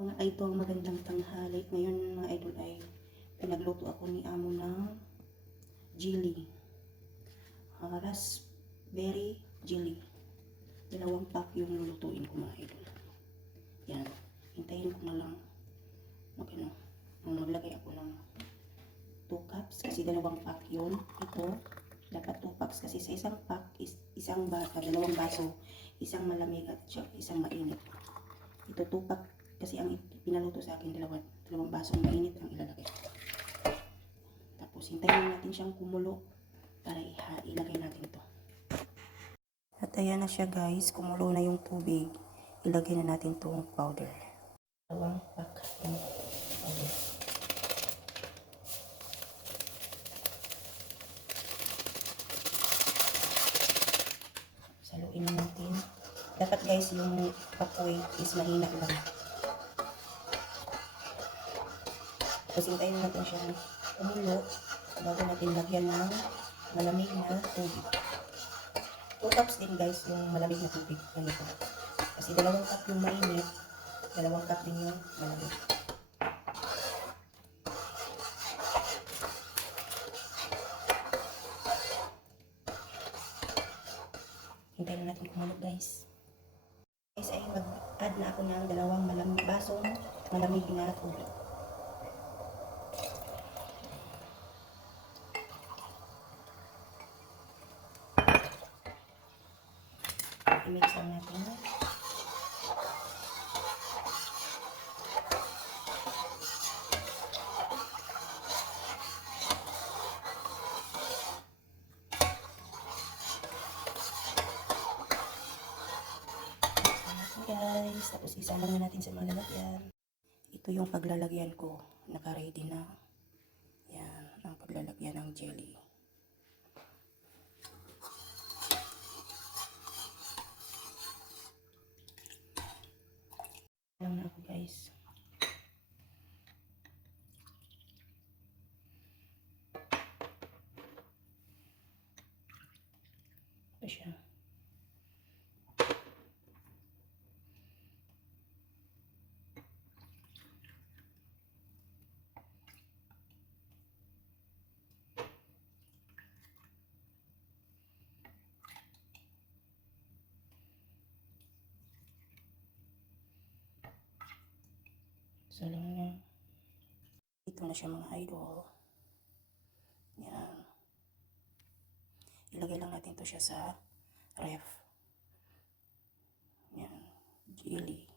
Mga idol, magandang tanghali. Ngayon mga idol ay pinagluto ako ni amo ng jelly. Raspberry jelly. 2 pack yung lulutuin ko mga idol. Yan. Hintayin ko na lang maglagay ako ng 2 cups kasi 2 pack yun. Ito, dapat 2 packs kasi sa isang pack is dalawang baso, isang malamig at isang mainit. Ito 2 pack kasi ang pinaluto sa akin dalawang basong mainit ang ilalagay. Tapos hintayin natin siyang kumulo para ilagay natin ito. At ayan na siya guys, kumulo na yung tubig. Ilagay na natin itong powder. 2 pack ng powder. Saluin na natin. Dapat guys yung papoy is mahina lang. Tapos hintayin natin siya kumulo bago natin lagyan ng malamig na tubig. 2 cups din guys yung malamig na tubig. Ganito. Kasi 2 cup yung mainit, 2 cup din yung malamig. Hintayin natin kumulo guys. Guys ay mag-add na ako ng 2 basong malamig na tubig. I-mix lang natin. Guys, tapos isama na natin sa mga lalagyan. Ito yung paglalagyan ko. Naka-ready na. Yan, ang paglalagyan ng jelly. Lang na ako guys. Ito siya. So lang na. Ito na siya mga idol. Yan. Ilagay lang natin to siya sa ref. Yan. Jelly.